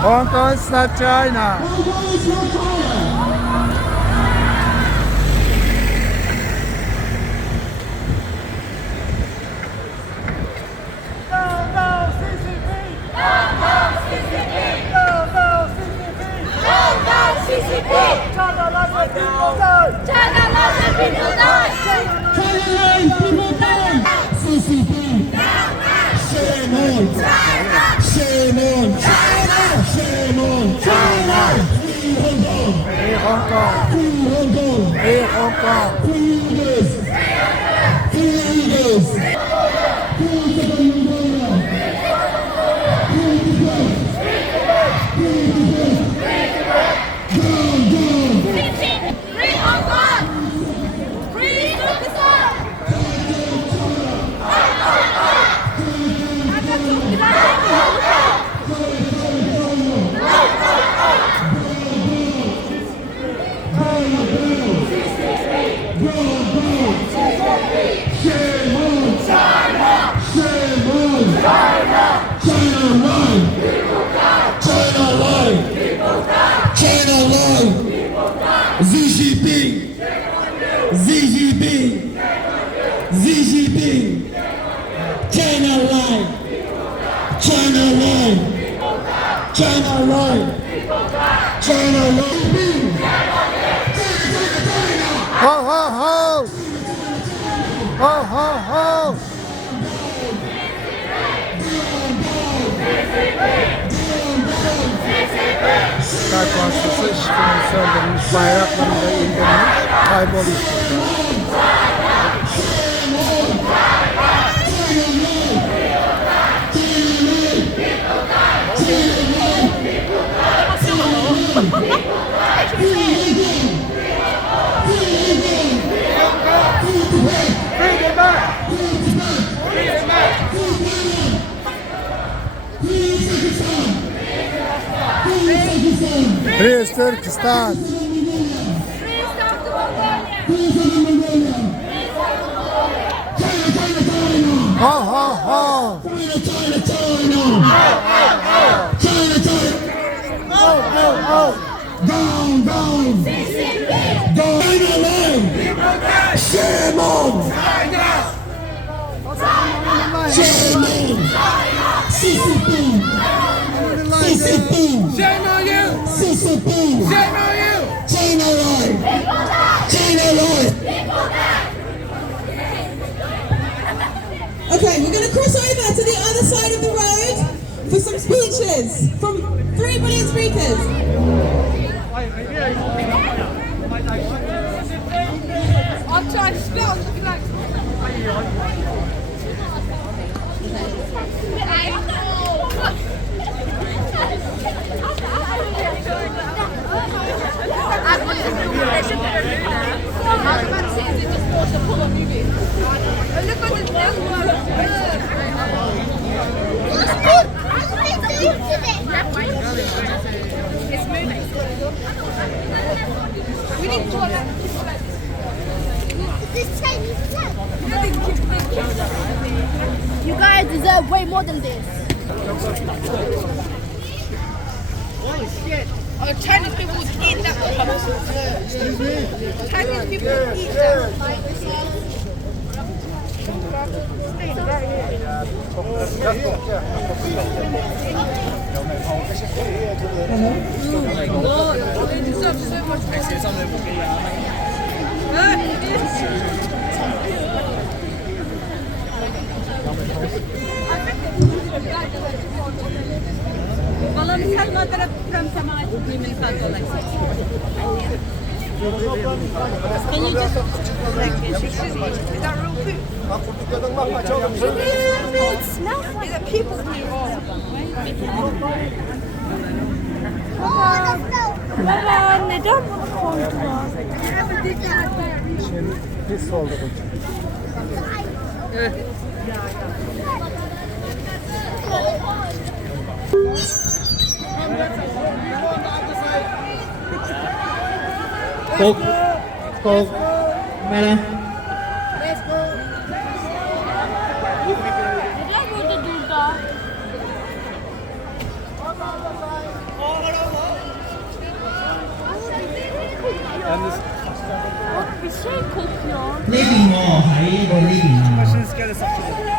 Hong Kong is not China. Shame on China! Shame on China! Free Hong Kong! Free Hong Kong. Free Hong Kong! Free Hong Kong. Free leaders! Free leaders! Free Second Mongolia! Free Tibet! Free Tibet! Down, down! Free Hong Kong! Free Pakistan! Shame on China! Shame on China! China line! China line! China line! Xi Jinping! Xi Jinping! Xi Jinping! China line! China line! China line! China line! Ho ho ho! Ho ho ho! İstiklal Partisi işçilerin söndürmüş, bayraklarını da indirmiş, kayboluş burada. Free Turkestan. Ho ho ho! Down, down! China line! Shame on! Shame on! CCP! CCP! Shame on you! CCP! Shame on you! China line! China line! Okay, we're going to cross over to the other side of the road for some speeches from 3 brilliant speakers. I'm trying to spell, looking like... It's moving. We need to go like this Chinese flag. You guys deserve way more than this. Holy shit. Oh, Chinese people would eat that. Chinese people would eat that. They deserve so much والله من ساعة ما ضربت ترامب سمعت من ساعة Can you just excuse me? Is that real food? It smells like the people here. Baba neden bunu koydular? Şimdi pis oldu bu. Coke. Coke. Mana? Neden burada durdu? Bir şey kokuyor. 呢邊喎喺個呢邊啊。